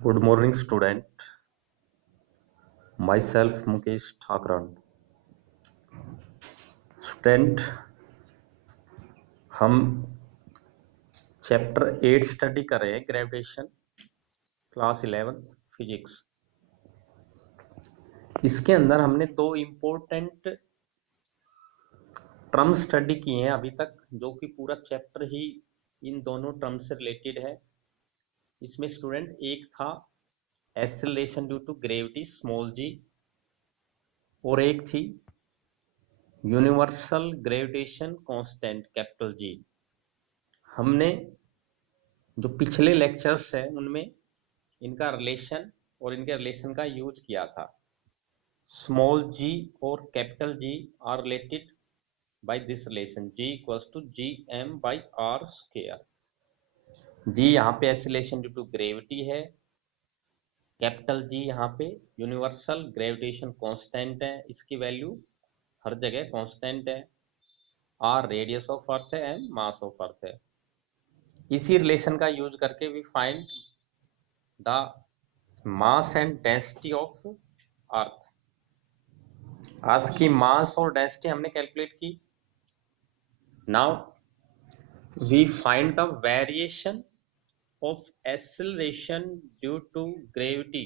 Good morning, student. Myself, Mukesh Thakran. Student, हम chapter 8 study कर रहे हैं, ग्रेविटेशन, क्लास 11 फिजिक्स। इसके अंदर हमने दो इम्पोर्टेंट टर्म स्टडी किए हैं अभी तक, जो कि पूरा चैप्टर ही इन दोनों टर्म से रिलेटेड है। इसमें स्टूडेंट एक था acceleration due to gravity small G, और एक थी universal gravitation constant capital G. हमने जो पिछले लेक्चर्स हैं उनमें इनका रिलेशन और इनके रिलेशन का यूज किया था। स्मॉल जी और capital G are related by this relation, G equals to G M by R square. G यहाँ पे एक्सीलरेशन ड्यू टू ग्रेविटी है, कैपिटल जी यहाँ पे यूनिवर्सल ग्रेविटेशन कांस्टेंट है, इसकी वैल्यू हर जगह कांस्टेंट है। आर रेडियस ऑफ अर्थ है एंड मास ऑफ अर्थ है। इसी रिलेशन का यूज करके we find the mass and density of earth. Earth की मास और डेंसिटी हमने कैलकुलेट की। Now we find the variation of acceleration due to gravity.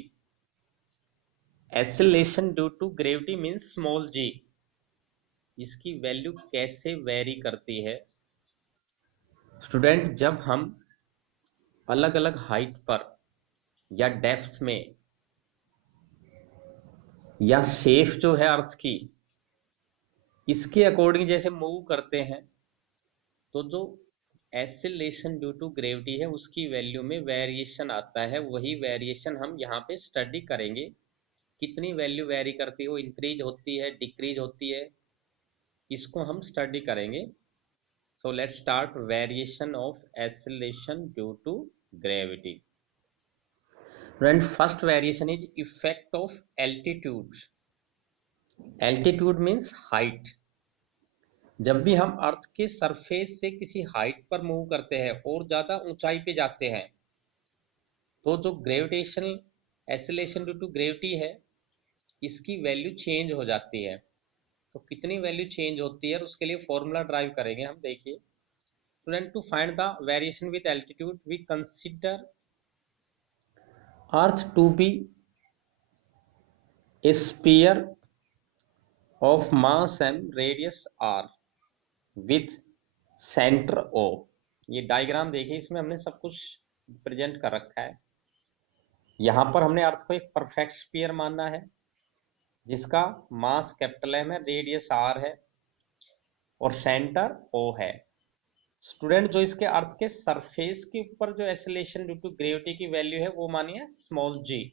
Acceleration due to gravity means small G, इसकी value कैसे very करती है student? जब हम अलग अलग हाइट पर या डेप्थ में या शेप जो है अर्थ की, इसके अकॉर्डिंग जैसे मूव करते हैं, तो जो एक्सेलरेशन ड्यू टू ग्रेविटी है उसकी वैल्यू में वेरिएशन आता है। वही वेरिएशन हम यहाँ पे स्टडी करेंगे, कितनी वैल्यू वेरी करती है, वो इंक्रीज होती है डिक्रीज होती है, इसको हम स्टडी करेंगे। So let's start variation of acceleration due to gravity. Friend, first variation is effect of altitude. Altitude means height. जब भी हम अर्थ के सरफेस से किसी हाइट पर मूव करते हैं और ज़्यादा ऊंचाई पे जाते हैं, तो जो gravitational acceleration due to gravity है, इसकी वैल्यू चेंज हो जाती है। तो कितनी वैल्यू चेंज होती है उसके लिए फॉर्मूला ड्राइव करेंगे हम। देखिए student, to find the variation with altitude we consider earth to be a sphere of mass and radius R with centre O. ये डायग्राम देखिए, इसमें हमने सब कुछ प्रेजेंट कर रखा है। यहाँ पर हमने अर्थ को एक परफेक्ट स्फीयर मानना है जिसका मास कैपिटल एम है, रेडियस आर है और सेंटर ओ है। स्टूडेंट, जो इसके अर्थ के सरफेस के ऊपर जो एक्सेलरेशन ड्यू टू ग्रेविटी की वैल्यू है वो मानिए स्मॉल जी,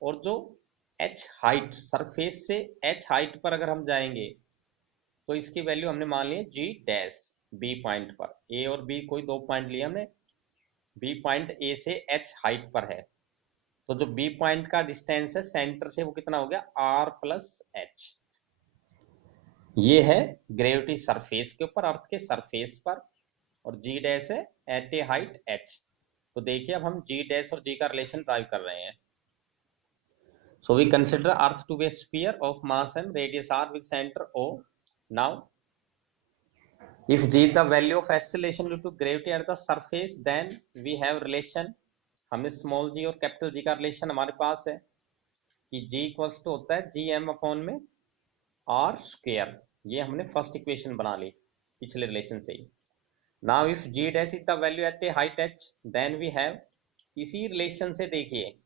और जो एच हाइट, सरफेस से एच हाइट पर अगर हम जाएंगे तो इसकी वैल्यू हमने मान ली जी डैश। बी पॉइंट पर, ए और बी कोई दो पॉइंट लिए हमने, बी पॉइंट ए से एच हाइट पर है, तो जो बी पॉइंट का डिस्टेंस है सेंटर से वो कितना हो गया, आर प्लस एच। ये है ग्रेविटी सरफेस के ऊपर, अर्थ के सरफेस पर, और जी डैश है एट ए हाइट एच। तो देखिए अब हम जी डैश और जी का रिलेशन ड्राइव कर रहे हैं। So we consider earth to be sphere of mass M, radius R with centre O. Now if g the value of acceleration due to gravity at the surface, then we have relation। हमें small G और capital जी का relation हमारे पास है कि g equals to होता है G M upon में R square. ये हमने फर्स्ट इक्वेशन बना ली पिछले रिलेशन से ही। Now if g dash is the value at a height h, then we have, इसी रिलेशन से देखिए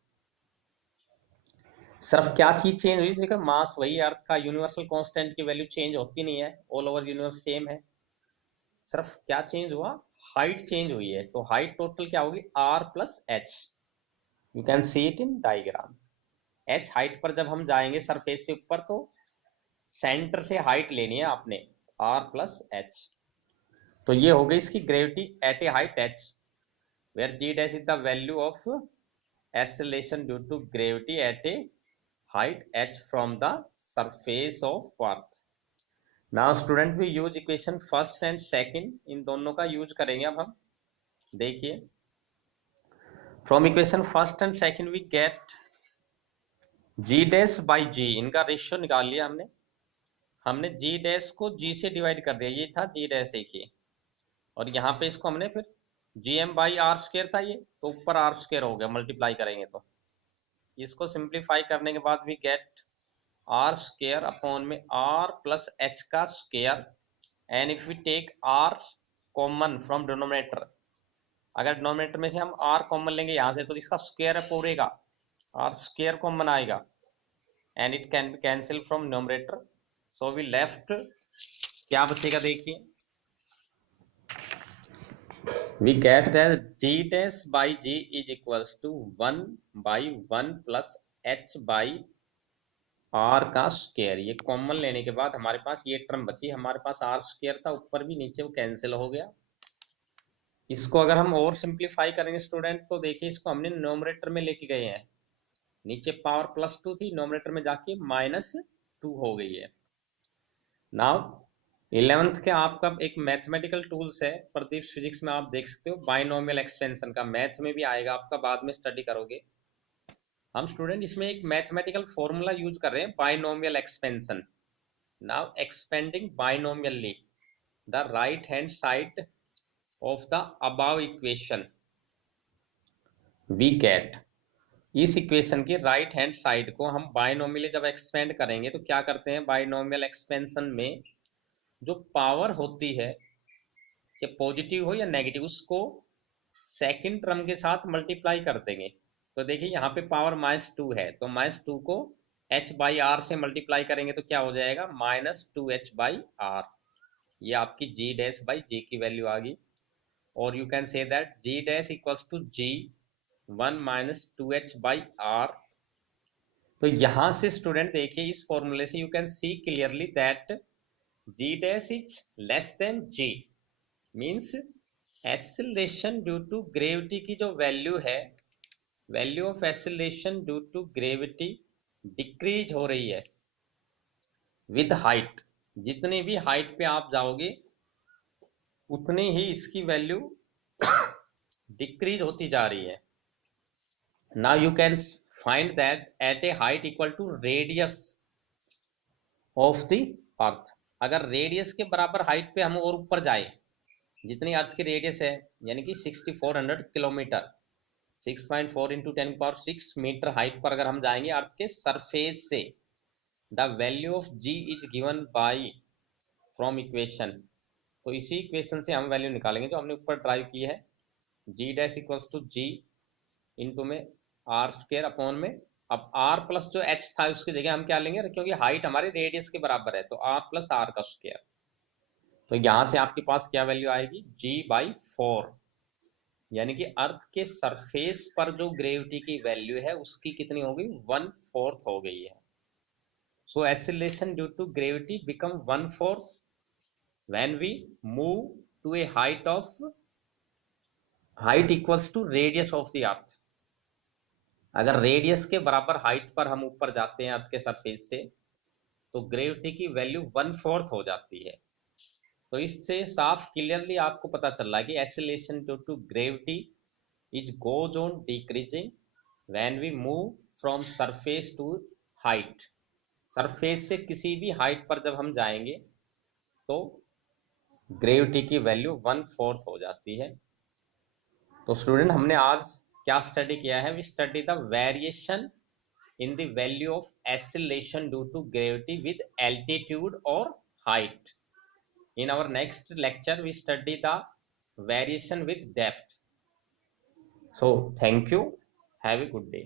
सिर्फ क्या चीज चेंज हुई, देखो मास वही, अर्थ का यूनिवर्सल कांस्टेंट की वैल्यू चेंज होती नहीं है, ऑल ओवर यूनिवर्स सेम है। सिर्फ क्या चेंज हुआ, हाइट चेंज हुई है। तो हाइट टोटल क्या होगी, R plus H. You can see it in diagram. H height पर जब हम जाएंगे सरफेस से ऊपर, तो सेंटर से हाइट लेनी है आपने, आर प्लस एच। तो ये हो गई इसकी gravity at a height H, where G dash is the value of acceleration due to gravity at a height H from the surface of earth. Now student, we use equation first and second, इन दोनों का use करेंगे अब हम। देखिए from equation first and second we get G dash by G, इनका ratio निकाल लिया हमने जी डैश को जी से डिवाइड कर दिया, ये था जी डैश एक ही, और यहाँ पे इसको हमने फिर G M by R square था ये, तो ऊपर आर स्क्र हो गया, मल्टीप्लाई करेंगे तो इसको सिंप्लीफाई करने के बाद we get R square upon में आर प्लस एच का square, and if we take R common from denominator, अगर डिनोमिनेटर में से हम आर कॉमन लेंगे यहाँ से तो इसका स्क्वायर है पूरे का, आर स्क्वायर कॉमन आएगा, and it can be cancel from numerator, so we left क्या बचेगा देखिए, we get that g dash by g is equals to 1 by 1 plus h by r का स्क्वायर, ये कॉमन लेने के बाद हमारे पास ये टर्म बची, हमारे पास आर स्क्वायर था ऊपर भी नीचे वो कैंसिल हो गया। इसको अगर हम और सिंप्लीफाई करेंगे स्टूडेंट तो देखिए इसको हमने नोमरेटर में लेके गए हैं, नीचे पावर +2 थी, नोमरेटर में जाके -2 हो गई है। नाउ 11th के आपका एक मैथमेटिकल टूल्स है प्रदीप फिजिक्स में, आप देख सकते हो बाइनोमियल एक्सपेंशन का, मैथ में भी आएगा आपका, बाद में स्टडी करोगे। हम स्टूडेंट इसमें एक मैथमेटिकल फॉर्मूला यूज कर रहे हैं, binomial expansion. Now expanding binomially the right hand side of the above equation we get, इस इक्वेशन की राइट हैंड साइड को हम बाइनोमियली जब एक्सपेंड करेंगे तो क्या करते हैं, बाइनोमियल एक्सपेंशन में जो पावर होती है चाहे पॉजिटिव हो या नेगेटिव, उसको सेकंड टर्म के साथ मल्टीप्लाई कर देंगे। तो देखिए यहाँ पे पावर -2 है, तो -2 को h बाई आर से मल्टीप्लाई करेंगे तो क्या हो जाएगा, -2h बाई आर, ये आपकी g डैश बाई जी की वैल्यू आ गई, और you can say that g dash equals to g 1 - 2h by R. तो यहां से स्टूडेंट देखिए इस फॉर्मूले से you can see clearly that g dash is less than g, means acceleration due to gravity की जो वैल्यू है, value of acceleration due to gravity decrease हो रही है विद हाइट, जितनी भी हाइट पे आप जाओगे उतनी ही इसकी वैल्यू डिक्रीज होती जा रही है। Now you can find that at a height equal to radius of the earth, अगर रेडियस के बराबर हाइट पे हम और ऊपर जाए, जितनी अर्थ की रेडियस है यानी कि 6400 किलोमीटर, 6.4 × 10⁶ मीटर हाइट पर अगर हम जाएंगे अर्थ के सरफेस से, the value of G is given by from equation, तो इसी इक्वेशन से हम वैल्यू निकालेंगे जो हमने ऊपर ड्राइव की है, G dash equals to G into में आर स्क्वायर अपॉन में, अब आर प्लस जो एच था उसकी जगह हम क्या लेंगे, क्योंकि हाइट हमारी रेडियस के बराबर है तो आर प्लस आर का स्क्वायर, तो यहां से आपके पास क्या वैल्यू आएगी, g/4, यानी कि अर्थ के सरफेस पर जो ग्रेविटी की वैल्यू है उसकी कितनी हो गई, 1/4 हो गई है। So acceleration due to gravity become 1/4 when we move to a height equals to radius of the earth, अगर रेडियस के बराबर हाइट पर हम ऊपर जाते हैं अर्थ के सरफेस से तो ग्रेविटी की वैल्यू 1/4 हो जाती है। तो इससे साफ क्लियरली आपको पता चल रहा है कि acceleration due to gravity is goes on decreasing when we move from surface to height, surface से किसी भी हाइट पर जब हम जाएंगे तो ग्रेविटी की वैल्यू 1/4 हो जाती है। तो स्टूडेंट हमने आज क्या स्टडी किया है, we study the variation in the value of acceleration due to gravity with altitude or height. In our next lecture we study the variation with depth. So thank you, have a good day.